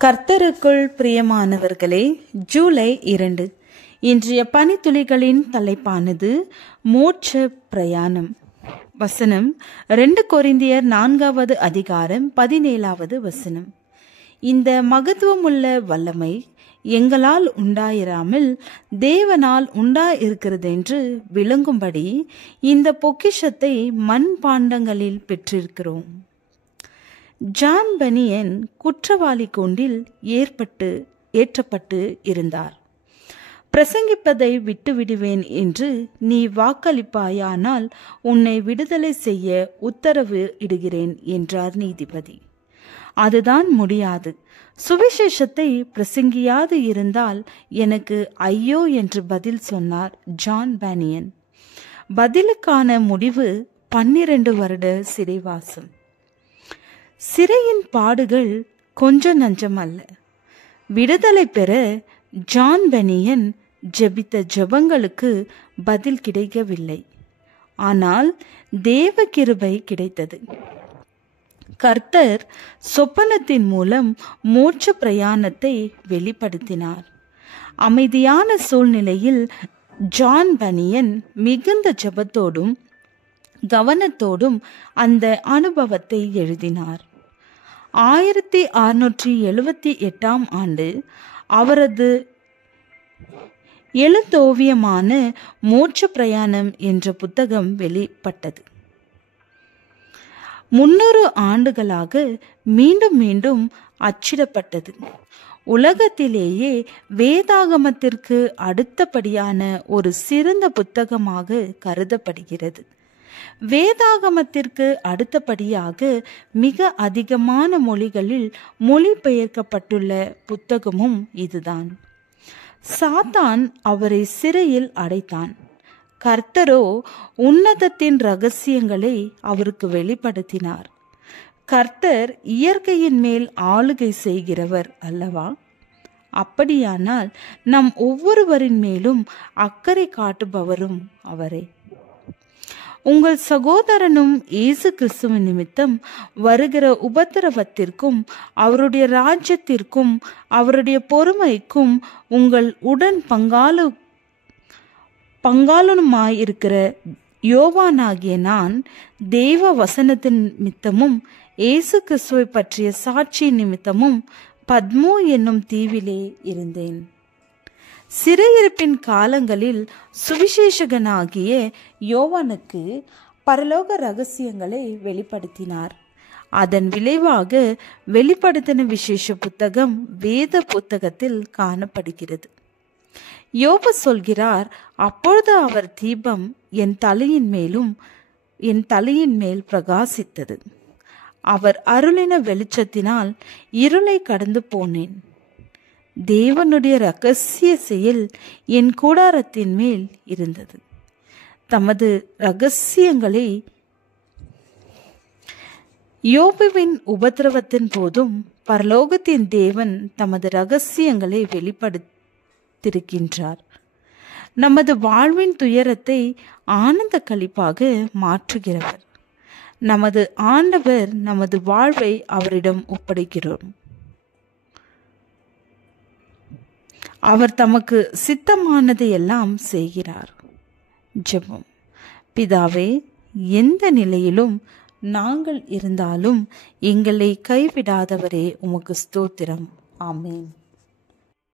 கர்த்தருக்குள் பிரியமானவர்களே, ஜூலை 2 இன்றைய பனித்துளிகளின் தலைப்பானது மோட்ச பிரயாணம். வசனம் 2 கொரிந்தியர் 4வது அதிகாரம் 17வது வசனம். இந்த மகத்துவமுள்ள வல்லமை எங்களால் உண்டாயிராமல் தேவனால் உண்டாயிருக்கிறதென்று விளங்கும்படி இந்த பொக்கிஷத்தை மண்பாண்டங்களில் பெற்றிருக்கிறோம். ஜான் பனியன் குற்றவாளி கூண்டில் ஏற்றப்பட்டு இருந்தார். பிரசங்கிப்பதை விட்டுவிடுவேன் என்று நீ வாக்களிப்பாயானால் உன்னை விடுதலை செய்ய உத்தரவு இடுகிறேன் என்றார் நீதிபதி. அதுதான் முடியாது. சுவிசேஷத்தை பிரசங்கியாது இருந்தால் எனக்கு ஐயோ என்று பதில் சொன்னார் ஜான் பனியன். பதிலுக்கான முடிவு 12 வருட சிறைவாசம். சிறையின் பாடுகள் கொஞ்ச நஞ்சம் அல்ல. விடுதலை பெற ஜான் பனியன் ஜெபித்த ஜெபங்களுக்கு பதில் கிடைக்கவில்லை. ஆனால் தேவ கிருபை கிடைத்தது. கர்த்தர் சொப்பனத்தின் மூலம் மோட்ச பிரயாணத்தை வெளிப்படுத்தினார். அமைதியான சூழ்நிலையில் ஜான் பனியன் மிகுந்த ஜெபத்தோடும் கவனத்தோடும் அந்த அனுபவத்தை எழுதினார். 1678 ஆண்டு அவரது எழுத்தோவியமான மோட்ச பிரயாணம் என்ற புத்தகம் வெளிப்பட்டது. 300 ஆண்டுகளாக மீண்டும் மீண்டும் அச்சிடப்பட்டது. உலகத்திலேயே வேதாகமத்திற்கு அடுத்தபடியான ஒரு சிறந்த புத்தகமாக கருதப்படுகிறது. வேதாகமத்திற்கு அடுத்தபடியாக மிக அதிகமான மொழிகளில் மொழிபெயர்க்கப்பட்டுள்ள புத்தகமும் இதுதான். சாத்தான் அவரை சிறையில் அடைத்தான். கர்த்தரோ உன்னதத்தின் ரகசியங்களை அவருக்கு வெளிப்படுத்தினார். கர்த்தர் இயற்கையின் மேல் ஆளுகை செய்கிறவர் அல்லவா? அப்படியானால் நம் ஒவ்வொருவரின் மேலும் அக்கறை காட்டுபவரும் அவரே. உங்கள் சகோதரனும் இயேசு கிறிஸ்துவின் நிமித்தம் வருகிற உபத்திரவத்திற்கும் அவருடைய ராஜ்யத்திற்கும் அவருடைய பொறுமைக்கும் உங்கள் உடன் பங்காளனுமாயிருக்கிற யோவானாகிய நான் தேவ வசனத்தின் நிமித்தமும் இயேசு கிறிஸ்துவை பற்றிய சாட்சி நிமித்தமும் பத்மோ என்னும் தீவிலே இருந்தேன். சிறையிருப்பின் காலங்களில் சுவிசேஷகனாகிய யோவானுக்கு பரலோக ரகசியங்களை வெளிப்படுத்தினார். அதன் விளைவாக வெளிப்படுத்தின விசேஷ புத்தகம் வேத புத்தகத்தில் காணப்படுகிறது. யோபு சொல்கிறார், அப்பொழுது அவர் தீபம் என் தலையின் மேல் பிரகாசித்தது. அவர் அருளின வெளிச்சத்தினால் இருளை கடந்து போனேன். தேவனுடைய இரகசிய செயல் என் கூடாரத்தின் மேல் இருந்தது. தமது இரகசியங்களை யோபுவின் உபத்திரவத்தின் போதும் பரலோகத்தின் தேவன் தமது இரகசியங்களை வெளிப்படுத்தியிருக்கின்றார். நமது வாழ்வின் துயரத்தை ஆனந்த களிப்பாக மாற்றுகிறவர். நமது ஆண்டவர் நமது வாழ்வை அவரிடம் ஒப்படைக்கிறோம். அவர் தமக்கு சித்தமானதை எல்லாம் செய்கிறார். ஜெபம். பிதாவே, எந்த நிலையிலும் நாங்கள் இருந்தாலும் எங்களை கைவிடாதவரே, உமக்கு ஸ்தோத்திரம். ஆமென்.